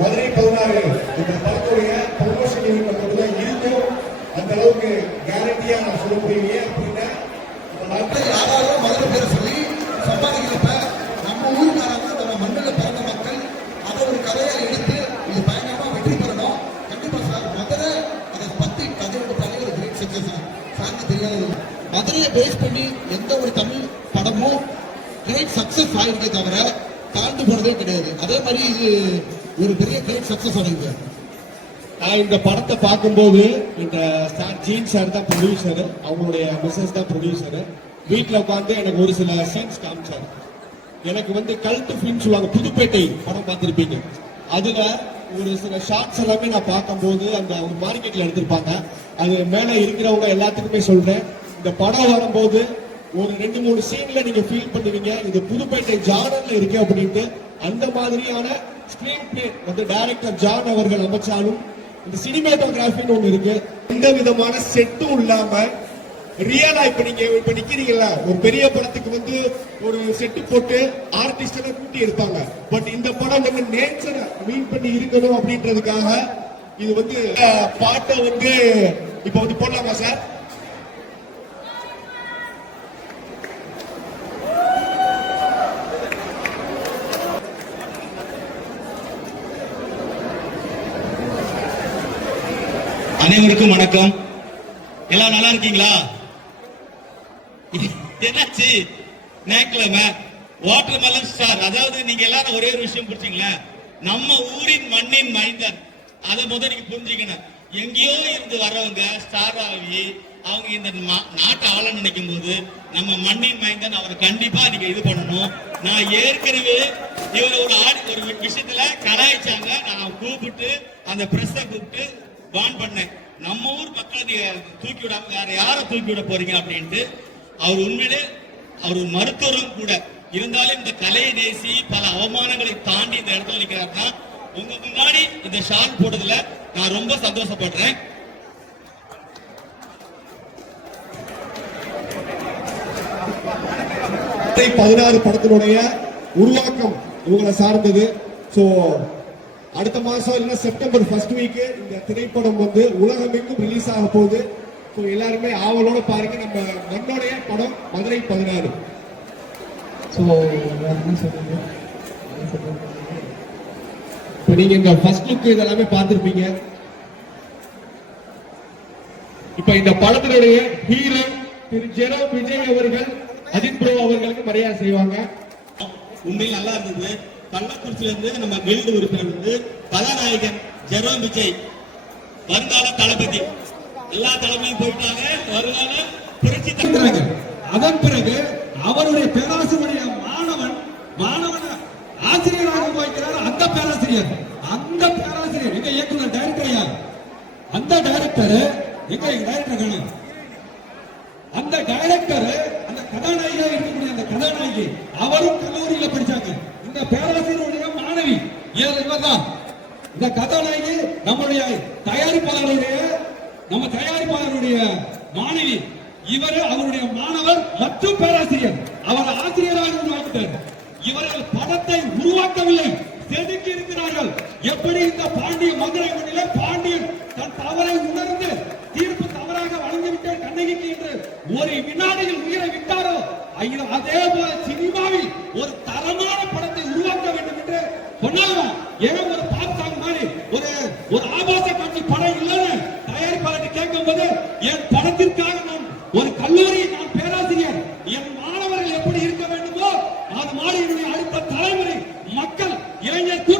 மதுரை பதினாறு இந்த படத்துடைய ப்ரொமோஷன் மட்டும் மட்டும்தான் இருக்கும். அந்த அளவுக்கு கேரண்டியா நான் சொல்ல முடியலையே அப்படின்னா மக்கள் நான் யாராலும் மதுரை பேர் சொல்லி சம்பாதிக்கிறப்ப நம்ம ஊருக்காரங்க நம்ம மண்ணில் பிறந்த மக்கள் அதை ஒரு கதையை எடுத்து இது பயங்கரமா வெற்றி பெறணும். கண்டிப்பா சார் மதுரை அதை பத்தி கதை பண்ணி ஒரு கிரேட் சக்சஸ் சாருக்கு தெரியாது மதுரையை பேஸ் பண்ணி எந்த ஒரு தமிழ் படமும் கிரேட் சக்சஸ் ஆயிருக்கே தவிர தாழ்ந்து போனதே கிடையாது. அதே மாதிரி இது ஒரு பெரிய கிரேட் சக்சஸ் ஆயிருக்கு நான் இந்த படத்தை பார்க்கும்போது இந்த சார் ஜீன் சார் தான் ப்ரொடியூசர் அவங்களுடைய மிஸ்ஸஸ் தான் ப்ரொடியூசர் வீட்டில் உட்காந்து எனக்கு ஒரு சில சீன்ஸ் காமிச்சார். எனக்கு வந்து கல்ட்டு ஃபிலிம் சொல்லுவாங்க புதுப்பேட்டை படம் பார்த்துருப்பீங்க. அதில் ஒரு சில ஷார்ட்ஸ் எல்லாமே நான் பார்க்கும்போது அந்த ஒரு மார்க்கெட்டில் எடுத்திருப்பாங்க. அது மேலே இருக்கிறவங்க எல்லாத்துக்குமே சொல்கிறேன் இந்த படம் வரும்போது ஒரு ரெண்டு மூணு சீனில் நீங்கள் ஃபீல் பண்ணுவீங்க. இது புதுப்பேட்டை ஜானரில் இருக்கு அப்படின்ட்டு அந்த மாதிரியான ஸ்கிரீன் பிளே வந்து டைரக்டர் ஜான் அவர்கள் அமைச்சாலும் இந்த சினிமேட்டோகிராஃபின்னு ஒன்று இருக்கு. எந்த விதமான செட்டும் இல்லாம ரியலா இப்ப நீங்க இப்ப நிக்கிறீங்கல்ல ஒரு பெரிய படத்துக்கு வந்து ஒரு செட்டு போட்டு ஆர்டிஸ்ட் கூட்டி இருப்பாங்க. பட் இந்த படம் வந்து நேச்சரை மீன் பண்ணி இருக்கணும் அப்படின்றதுக்காக இது வந்து பாட்டை வந்து இப்ப வந்து போடலாமா சார் அனைவருக்கும் வணக்கம். எல்லாம் நல்லா இருக்கீங்களா? என்னாச்சு? நேக்கிழமை வாட்டர் மெலன் ஸ்டார் அதாவது நீங்க எல்லாரும் ஒரே ஒரு விஷயம் புரிஞ்சீங்களா நம்ம ஊரின் மண்ணின் மைந்தன் அதை முதல் நீங்க புரிஞ்சுக்கணும். எங்கேயோ இருந்து வர்றவங்க ஸ்டார் ஆகி அவங்க இந்த மா- நாட்டை ஆள நினைக்கும் போது நம்ம மண்ணின் மைந்தன் அவரை கண்டிப்பா நீங்க இது பண்ணணும். நான் ஏற்கனவே இவர் ஒரு ஆடி ஒரு விஷயத்துல கலாய்ச்சாங்க. நான் கூப்பிட்டு அந்த பிரஸ்ஸை கூப்பிட்டு வான் பண்ணேன் நம்ம ஊர் மக்களை நீங்க தூக்கி விடாம வேற யாரை தூக்கி விட போறீங்க அப்படின்ட்டு அவர் உண்மையிலே அவர் ஒரு மருத்துவரும் கூட. இருந்தாலும் இந்த கலையை நேசி பல அவமானங்களை தாண்டி இந்த இடத்துல நிக்கிறாருன்னா உங்க முன்னாடி இந்த ஷால் போட்டதுல நான் ரொம்ப சந்தோஷப்படுறேன். பதினாறு படத்தினுடைய உருவாக்கம் இவங்களை சார்ந்தது. சோ அடுத்த மாசம் இல்லைன்னா செப்டம்பர் ஃபர்ஸ்ட் வீக் இந்த திரைப்படம் வந்து உலகமெங்கும் ரிலீஸ் ஆக போகுது. ஸோ எல்லாருமே ஆவலோட பாருங்க. நம்ம மண்ணோடைய படம் மதுரை பதினாறு. ஸோ சொல்லுங்க இப்போ நீங்க இந்த ஃபர்ஸ்ட் லுக் இதெல்லாமே பார்த்திருப்பீங்க. இப்போ இந்த படத்தினுடைய ஹீரோ திரு ஜெரோ விஜய் அவர்கள் அஜித் ப்ரோ அவர்களுக்கு மரியாதை செய்வாங்க. உண்மையில் நல்லா இருந்தது. கள்ளக்குறிச்சியில இருந்து நம்ம கில்டு உறுப்பினர் வந்து கதாநாயகன் ஜெரோம் விஜய் வருங்கால தளபதி. எல்லா தலைமையும் போயிட்டாங்க. வருவாங்க. புரட்சி தலைவர். அதன் பிறகு அவருடைய பேராசிரியருடைய மாணவன் மாணவன் ஆசிரியராக போய்க்கிறார் அந்த பேராசிரியர். அந்த பேராசிரியர் எங்க இயக்குனர் டைரக்டர் யார்? அந்த டைரக்டர் எங்க டைரக்டர் காணும் அந்த டைரக்டர் அந்த கதாநாயகியா இருக்கக்கூடிய அந்த கதாநாயகி அவரும் கல்லூரியில படிச்சாங்க. இந்த பேராசிரியருடைய மாணவி ஏன் இவர்தான். இந்த கதாநாயகி நம்முடைய தயாரிப்பாளருடைய நம்ம தயாரிப்பாளருடைய மாணவி இவர் அவருடைய மாணவர் மற்றும் பேராசிரியர். அவர் ஆசிரியராக உருவாக்கிட்டார் இவர்கள் படத்தை உருவாக்கவில்லை. செதுக்கி இருக்கிறார்கள். எப்படி இந்த பாண்டிய மதுரை மண்ணில பாண்டியன் தன் தவறை உணர்ந்து தீர்ப்பு தவறாக வழங்கிவிட்டார் கண்ணகிக்கு என்று ஒரு வினாடியில் உயிரை விட்டாரோ? ஐயோ, அதே போல சினிமாவில் venha comigo. É